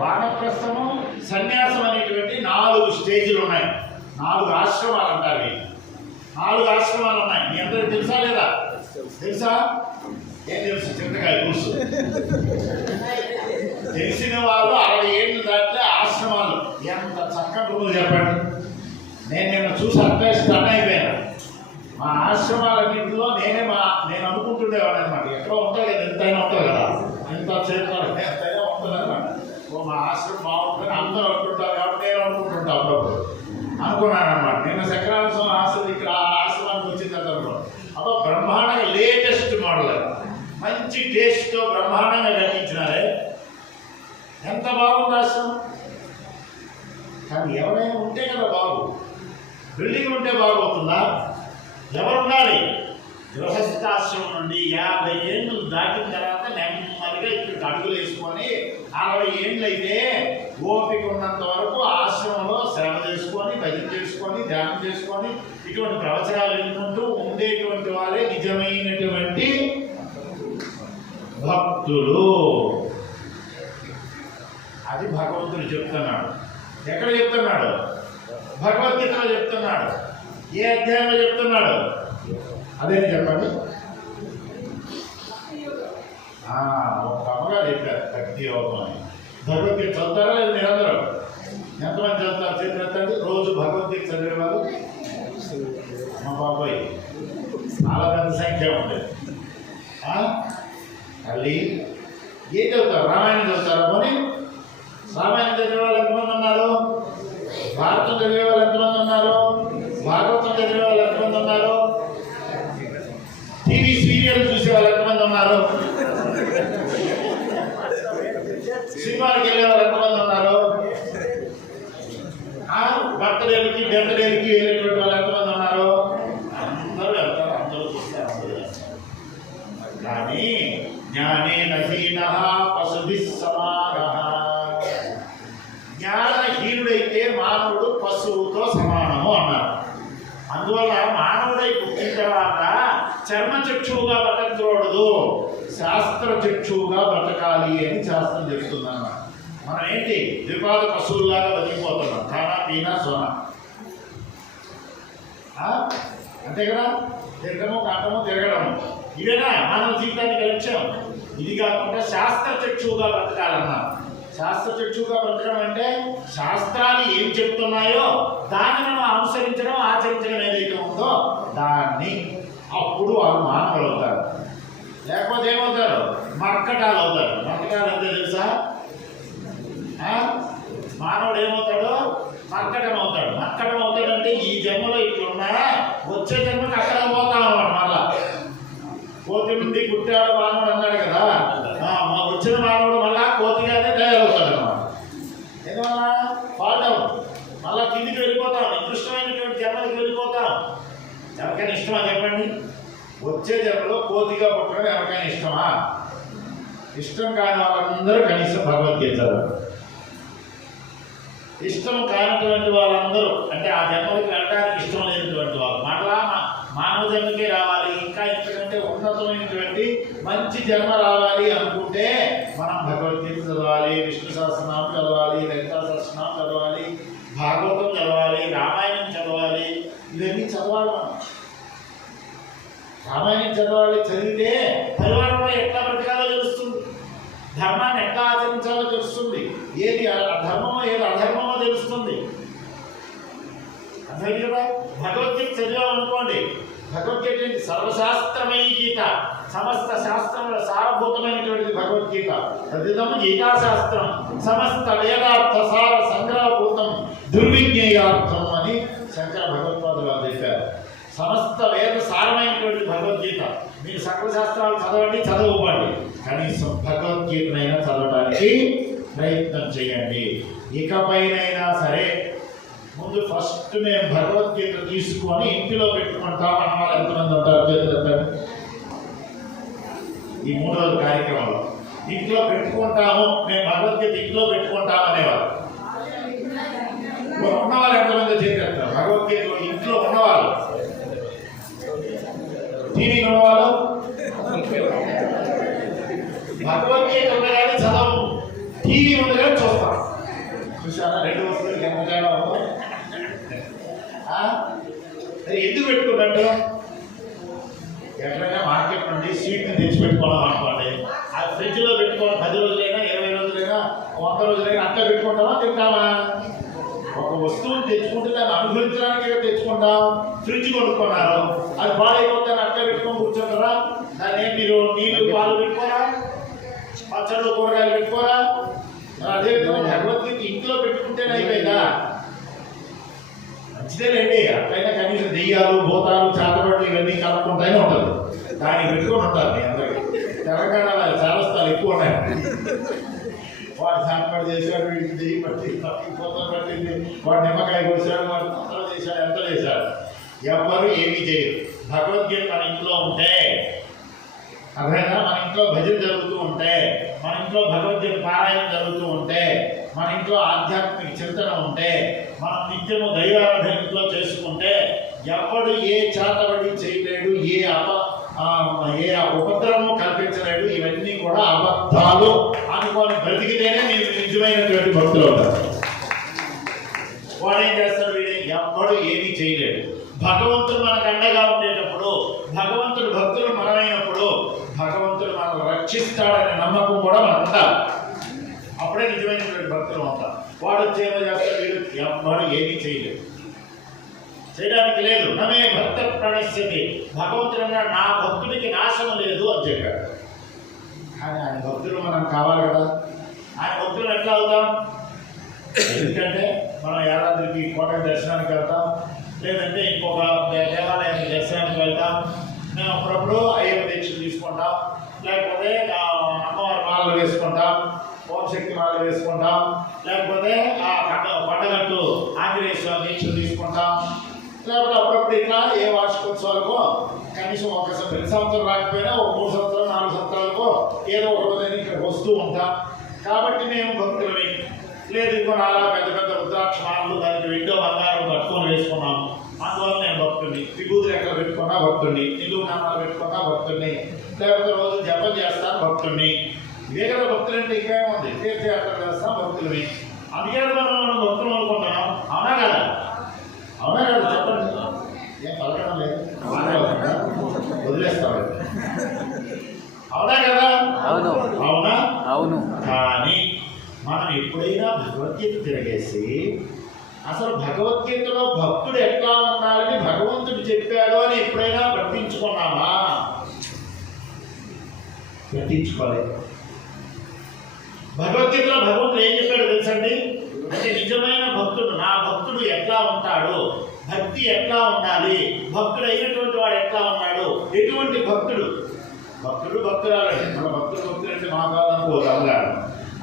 వానప్రస్థము సన్యాసం అనేటువంటి 4 స్టేజ్లు ఉన్నాయి. 4 ఆశ్రమాలు అంటారు. 4 ఆశ్రమాలు ఉన్నాయి. మీ అందరికి తెలుసా లేదా? తెలుసా? ఏం తెలుసు? చింతకాయ కూర్చు. తెలిసిన వాళ్ళు 60 ఏళ్ళు దాటితే ఆశ్రమాలు ఎంత చక్కటి రోజు చెప్పండి. నేను నిన్న చూసి అట్లే స్టన్ అయిపోయాను. మా ఆశ్రమాలన్నింటిలో నేను అనుకుంటుండేవాడు అనమాట. ఎక్కడో ఉంటుంది కదా, ఎంతైనా ఉంటుంది కదా, ఎంత చేస్తారు ఎంతైనా ఉంటుంది అనమాట. మా ఆశ్రమం బాగుంటుంది అందరూ అనుకుంటారు కాబట్టి నేను అనుకుంటుంటా అప్పుడప్పుడు అనుకున్నాను అనమాట. నిన్న శంకరాశ్రమం ఆశ్రమం ఇక్కడ ఆశ్రమానికి వచ్చిన తర్వాత అప్పుడు బ్రహ్మాండంగా లేటెస్ట్ మోడల్ మంచి టేస్ట్తో బ్రహ్మాండంగా కట్టించినారే. ఎంత బాగుంది ఆశ్రమం. కానీ ఎవరైనా ఉంటే కదా బాగు. బిల్డింగ్ ఉంటే బాగవుతుందా? ఎవరుండాలి? గృహస్థాశ్రమం నుండి 50 ఏళ్ళు దాటిన తర్వాత నెమ్మదిగా ఇక్కడికి అడుగులు వేసుకొని 60 ఏళ్ళు అయితే ఓపిక ఉన్నంత వరకు ఆశ్రమంలో శ్రమ చేసుకొని భజన చేసుకొని ధ్యానం చేసుకొని ఇటువంటి ప్రవచనాలు వినుకుంటూ ఉండేటువంటి వారే నిజమైనటువంటి భక్తులు. అది భగవంతుడు చెప్తున్నాడు. ఎక్కడ చెప్తున్నాడు? భగవద్గీతలో చెప్తున్నాడు. ఏ అధ్యాయంలో చెప్తున్నాడు? అదే చెప్పండి. ఒక అమ్మగారు చెప్పారు భక్తి యోగం అని. భగవద్గీత చదువుతారా లేదు మీరందరూ? ఎంతమంది చదువుతారు? చేతులు ఎత్తండి. రోజు భగవద్గీత చదివేవారు మా బాబాయ్ చాలా పెద్ద సంఖ్య ఉంటుంది. మళ్ళీ ఏం చదువుతారు? రామాయణం చదువుతారా? పోనీ రామాయణం చదివే వాళ్ళు ఎంతమంది ఉన్నారు? భారతం చదివే వాళ్ళు ఎంతమంది ఉన్నారు? భాగవతం చదివే వాళ్ళు ఎంతమంది ఉన్నారు? టీవీ సీరియల్ చూసే వాళ్ళు ఎంతమంది ఉన్నారు? సినిమాకి వెళ్ళే వాళ్ళు ఎంతమంది ఉన్నారు? బర్త్డేలకి వెళ్ళేటువంటి వాళ్ళు ఎంతమంది ఉన్నారు? అందరూ వెళ్తారు, అందరూ చూస్తారు, అందరూ చేస్తారు. కానీ జ్ఞానేన హీనః పశుభిః సమానః. జ్ఞానహీనుడైతే మానవుడు పశువుతో సమానము అన్నారు. అందువల్ల మానవుడై పుట్టిన తర్వాత చర్మచక్షువుగా బతకూడదు, శాస్త్రచక్షువుగా బ్రతకాలి అని శాస్త్రం చెప్తుందన్నమాట. మనం ఏంటి ద్విపాద పశువుల్లాగా బతికిపోతున్నాం. ఖానా పీనా సోనా అంతే కదా. తిరగము కాటము తిరగడము ఇవేనా మానవ జీవితానికి లక్ష్యం. ఇది కాకుండా శాస్త్రచక్షువుగా బ్రతకాలన్నారు. శాస్త్రచక్షువుగా బ్రతకడం అంటే శాస్త్రాలు ఏం చెప్తున్నాయో దాన్ని మనం అనుసరించడం ఆచరించడం ఏదైతే ఉందో దాన్ని, అప్పుడు వాళ్ళు మానవులు అవుతారు. లేకపోతే ఏమవుతారు? మర్కటాలు అవుతారు. మర్కటాలు అంటే తెలుసా? మానవుడు ఏమవుతాడు? మర్కటం అవుతాడు. మర్కటం అవుతాడంటే ఈ జన్మలో ఇట్లున్నా వచ్చే జన్మకి అక్కడ పోతాం అన్నమాట. మళ్ళా కోతి నుండి పుట్టాడు మానవుడు అన్నాడు కదా, వచ్చిన మానవుడు మళ్ళా కోతిగానే తయారవుతాడు అన్నమాట. ఎందువల్ల? Fault out. మళ్ళా కిందికి వెళ్ళిపోతాం, నికృష్టమైనటువంటి జన్మకి వెళ్ళిపోతాం. ఎవరికైనా ఇష్టమా చెప్పండి? వచ్చే జన్మలో కోతిగా పుట్టడం ఎవరికైనా ఇష్టమా? ఇష్టం కాని వాళ్ళందరూ కనీసం భగవద్గీత. ఇష్టం కానిటువంటి వాళ్ళందరూ అంటే ఆ జన్మకి వెళ్ళడానికి ఇష్టం లేనటువంటి వాళ్ళు మళ్ళా మానవ జన్మకే రావాలి, ఇంకా ఇంతకంటే ఉన్నతమైనటువంటి మంచి జన్మ రావాలి అనుకుంటే మనం భగవద్గీత చదవాలి, విష్ణు సహస్రనామం చదవాలి, లలితా సహస్రనామం చదవాలి, భాగవతం చదవాలి, రామాయణం చదవాలి. ఇవన్నీ చదవాలి. మనం రామాయణం చదవాలి. చదివితే పరివారంలో ఎట్లా బ్రతకాలో తెలుస్తుంది, ధర్మాన్ని ఎట్లా ఆచరించాలో తెలుస్తుంది, ఏది ధర్మమో ఏది అధర్మమో తెలుస్తుంది. అదే కదా. భగవద్గీత చదివామనుకోండి, భగవద్గీత ఏంటి? సర్వశాస్త్రమయ గీత, సమస్త శాస్త్రముల సారభూతమైనటువంటిది భగవద్గీత. తదిదం గీతాశాస్త్రం సమస్త వేదార్థ సార సంగ్రహభూతం దుర్విజ్ఞేయార్థం అని శంకర భగవత్పాదులు చెప్పారు. సమస్త వేద సారమైనటువంటి భగవద్గీత. మీరు సకల శాస్త్రాలు చదవండి, చదవండి, కనీసం భగవద్గీతనైనా చదవడానికి ప్రయత్నం చేయండి. ఇకపైనైనా సరే ముందు ఫస్ట్ మేము భగవద్గీత తీసుకొని ఇంటిలో పెట్టుకుంటాం అన్న వాళ్ళు ఎంతమంది ఉంటారు? చేతులు. ఈ 3 రోజుల కార్యక్రమంలో ఇంట్లో పెట్టుకుంటాము, మేము భగవద్గీత ఇంట్లో పెట్టుకుంటాం అనేవారు ఉన్నవాళ్ళు ఎంతమంది చేస్తారు? భగవద్గీత ఇంట్లో ఉన్నవాళ్ళు, టీవీ ఉన్నవాళ్ళు భగవద్గీత ఉండగానే చదవము, టీవీ ఉందిగా చూస్తాం. చూసారా రెండు వస్తువులకి ఎంత తేడా ఉందో. ఎందుకు పెట్టుకున్నట్టు ఎక్కడైనా మార్కెట్ నుండి స్వీట్ని తెచ్చిపెట్టుకోవడం అనుకోండి, ఆ ఫ్రిడ్జ్లో పెట్టుకోవడం 10 రోజులైనా 20 రోజులైనా 100 రోజులైనా అట్లా పెట్టుకుంటామా తింటామా? ఒక వస్తువుని తెచ్చుకుంటే దాన్ని అనుభవించడానికి తెచ్చుకుంటాం. ఫ్రిడ్జ్ కొనుక్కున్నారు, అది పాడైపోతే అట్లా పెట్టుకొని కూర్చుంటారా? దాన్ని మీరు నీళ్లు పాలు పెట్టుకోరా, పచ్చళ్ళు కూరగాయలు పెట్టుకోరా? అదేవిధంగా భగవద్గీత ఇంట్లో పెట్టుకుంటేనే అయిపోయిందా? మంచిదేలేండి, అట్లయినా కనీసం దెయ్యాలు భూతాలు చేతబడులు ఇవన్నీ కలుపుకుంటానే ఉంటుంది. దాన్ని పెట్టుకొని ఉంటారు. మీ అందరికీ తెలంగాణలో చాలస్తాలు ఎక్కువ ఉన్నాయి. వాడు సాంపడి చేశాడు, వీడికి దెయ్యి పట్టి పూతలు పట్టింది, వాడు నిమ్మకాయ కోసాడు, వాడు అంతలో చేశాడు, ఎంత చేశాడు. ఎవ్వరు ఏమీ చేయరు. భగవద్గీత మన ఇంట్లో ఉంటే, అదేనా మన ఇంట్లో భజన జరుగుతూ ఉంటే, మన ఇంట్లో భగవద్గీత పారాయణం జరుగుతూ ఉంటే, మన ఇంట్లో ఆధ్యాత్మిక చింతన ఉంటే, మనం నిత్యము దైవారాధన ఇంట్లో చేసుకుంటే ఎవడు ఏ చేతబడి చేయలేడు, ఏ ఉపద్రవము కల్పించలేడు. ఇవన్నీ కూడా అబద్ధాలు అనుకోని బ్రతికితేనే మీరు నిజమైనటువంటి భక్తులు అవుతారు. వాడు ఏం చేస్తాడు? వీడే ఎవడు ఏమీ చేయలేడు. భగవంతుడు మనకు అండగా ఉండేటప్పుడు, భగవంతుడు భక్తులు మనమైనప్పుడు భగవంతుడు మనల్ని రక్షిస్తాడనే నమ్మకం కూడా మనకు ఉండాలి. అప్పుడే నిజమైనటువంటి భక్తులు అవుతారు. వాడు సేవ చేస్తాడు, వీడు ఎవడు ఏమీ చేయలేదు, చేయడానికి లేదు. నమే భక్త ప్రణశ్యతి, భగవంతుడు అన్నాడు నా భక్తుడికి నాశనం లేదు అని చెప్పాడు. కానీ ఆయన భక్తులు మనం కావాలి కదా. ఆయన భక్తులు ఎట్లా అవుతాం? ఎందుకంటే మనం యాదాద్రికి కోట దర్శనానికి వెళ్తాం, లేదంటే ఇంకొక దేవాలయానికి దర్శనానికి వెళ్తాం. మేము అప్పుడప్పుడు అయ్యప్ప దీక్షలు తీసుకుంటాం, లేకపోతే అమ్మవారి మాలలు వేసుకుంటాం, ఓంశక్తి మాలలు వేసుకుంటాం, లేకపోతే ఆ పండగట్టు ఆంజనేయ స్వామి దీక్షలు తీసుకుంటాం. లేకపోతే అప్పుడప్పుడు ఇట్లా ఏ వార్షికోత్సవాలకో కనీసం ఒక సంవత్సరం రాకపోయినా ఒక 3 సంవత్సరాలు 4 సంవత్సరాలకో ఏదో ఒక రోజైనా ఇక్కడికి వస్తూ ఉంటాం. కాబట్టి మేము భక్తులని. లేదు ఇంకో నాలా పెద్ద పెద్ద రుద్రాక్ష మాలలు దానికి వెంటో బంగారం కట్టుకొని వేసుకున్నాము, అందువల్ల నేను భక్తుడిని. విభూతులు ఎక్కడ పెట్టుకున్నా భక్తుడిని, నిలువు నామాలు పెట్టుకున్నా భక్తుడిని, లేకపోతే రోజు జపం చేస్తాను భక్తుడిని. ఇవే కదా భక్తులు అంటే ఇంకేముంది? తీర్థయాత్ర చేస్తాం భక్తులని. అందుకే మనం భక్తులు అనుకుంటున్నాం. అవునా కదా? అవునా కదా? చెప్పండి. ఏం పలకడం లేదు, వదిలేస్తాడు. అవునా కదా? అవును. అవునా? అవును. కానీ మనం ఎప్పుడైనా భగవద్గీత తిరగేసి అసలు భగవద్గీతలో భక్తుడు ఎట్లా ఉండాలని భగవంతుడు చెప్పాడు అని ఎప్పుడైనా పట్టించుకున్నామా? పట్టించుకోలేదు. భగవద్గీతలో భగవంతుడు ఏం చెప్పాడు తెలుసండి? అంటే నిజమైన భక్తుడు, నా భక్తుడు ఎట్లా ఉంటాడు, భక్తి ఎట్లా ఉండాలి, భక్తుడు అయినటువంటి వాడు ఎట్లా ఉన్నాడు, ఎటువంటి భక్తుడు. భక్తురాలు మన భక్తుడు అంటే మా కాదనుకోదు.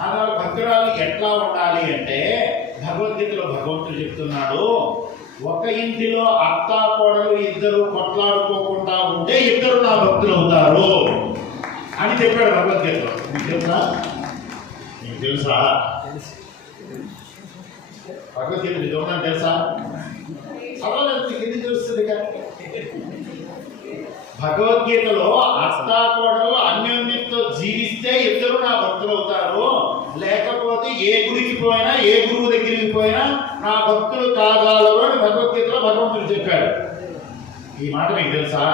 అలా భక్తురాలు ఎట్లా ఉండాలి అంటే భగవద్గీతలో భగవంతుడు చెప్తున్నాడు, ఒక ఇంటిలో అత్త కోడలు ఇద్దరు కొట్లాడుకోకుండా ఉంటే ఇద్దరు నా భక్తులు అవుతారు అని చెప్పాడు భగవద్గీతలో. మీకు తెలుసా? మీకు తెలుసా? భగవద్గీత మీకు ఉందని తెలుసా? చదవలేదు, ఎందుకు తెలుస్తుంది కదా. భగవద్గీతలో అత్తా కోడలు అన్యోన్యంతో జీవిస్తే ఇద్దరు నా భక్తులు అవుతారు, లేకపోతే ఏ గుడికి పోయినా ఏ గురువు దగ్గరికి పోయినా నా భక్తులు కాగలరు అని భగవద్గీతలో భగవంతుడు చెప్పాడు. ఈ మాట మీకు తెలుసా?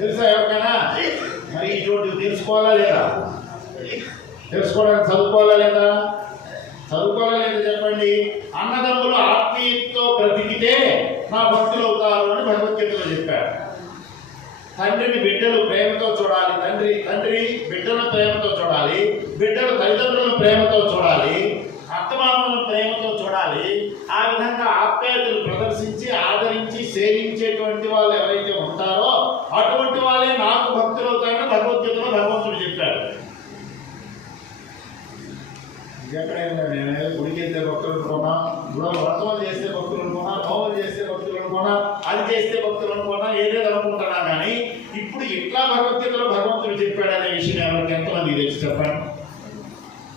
తెలుసా ఎవరికైనా? మరి ఇటువంటి తెలుసుకోవాలా లేదా? తెలుసుకోవడానికి చదువుకోవాలా లేదా? చదువుకోవాలా లేదా చెప్పండి. అన్నదమ్ములు ఆత్మీయతతో బ్రతికితే నా భక్తులు అవుతారు అని భగవద్గీతలో చెప్పారు. తండ్రిని బిడ్డలు ప్రేమతో చూడాలి, తండ్రి బిడ్డల ప్రేమతో చూడాలి, బిడ్డలు తల్లిదండ్రులను ప్రేమతో చూడాలి, అత్తమామలను ప్రేమతో చూడాలి. ఆ విధంగా ఆప్యాయతలు ప్రదర్శించి ఆదరించి సేవించేటువంటి వాళ్ళు ఎవరైతే ఉంటారో అటువంటి వాళ్ళే నాకు భక్తులు అవుతారని భగవద్గీతలో భగవంతుడు చెప్పాడు. ఎక్కడైనా నేను గుడికి వెళ్తే భక్తులు అనుకున్నా, వ్రతం చేస్తే భక్తులు అనుకున్నా, హోమం చేస్తే భక్తులు అనుకున్నా, అది చేస్తే భక్తులు అనుకున్నా, ఏదేదో అనుకుంటున్నా. కానీ ఇప్పుడు ఇట్లా భగవద్గీతలో భగవంతుడు చెప్పాడు అనే విషయం ఎవరికి ఎంతమంది తెలుసు చెప్పండి?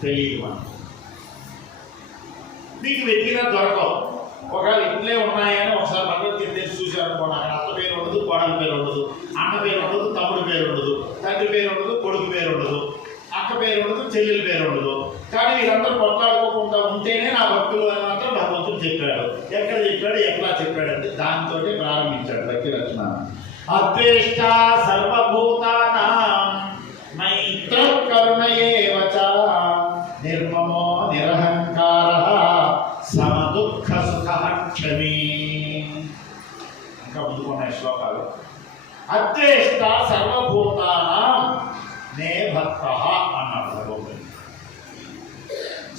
తెలియదు. మనం మీకు వెతికినా దొరకవు. ఒకవేళ ఇట్లే ఉన్నాయని ఒకసారి భగవద్గీత తెచ్చి చూశారనుకోండి, అక్కడ అత్త పేరు ఉండదు, కోడల పేరు ఉండదు, అన్న పేరు ఉండదు, తమ్ముడు పేరు ఉండదు, తండ్రి పేరు ఉండదు, కొడుకు పేరు ఉండదు, అక్క పేరు ఉండదు, చెల్లెల పేరు ఉండదు. కానీ వీళ్ళందరూ కొట్లాడుకోకుండా ఉంటేనే నా భక్తులు అని మాత్రం భగవంతుడు చెప్పాడు. ఎక్కడ చెప్పాడు, ఎట్లా చెప్పాడు అంటే దాంతో ప్రారంభించాడు భక్తి రచన. అద్వేష్ట సర్వభూతానాం మైత్ర కరుణ ఏవ చ నిర్మమో నిరహంకారః సమదుఃఖ సుఖః క్షమీ. ఇంకా ముందుకున్నాయి శ్లోకాలు. అద్వేష్ట సర్వభూతానాం నే భక్తః అన్నాడు భగవంతుడు.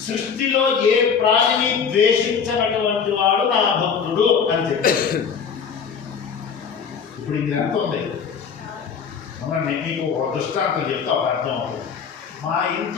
సృష్టిలో ఏ ప్రాణిని ద్వేషించినటువంటి వాడు నా భక్తుడు అని చెప్పాడు. ఇప్పుడు ఇది ఎంత ఉంది, నేను మీకు ఒక దృష్టాంతం చెప్తే ఒక అర్థం అవుతుంది. మా ఇంట్లో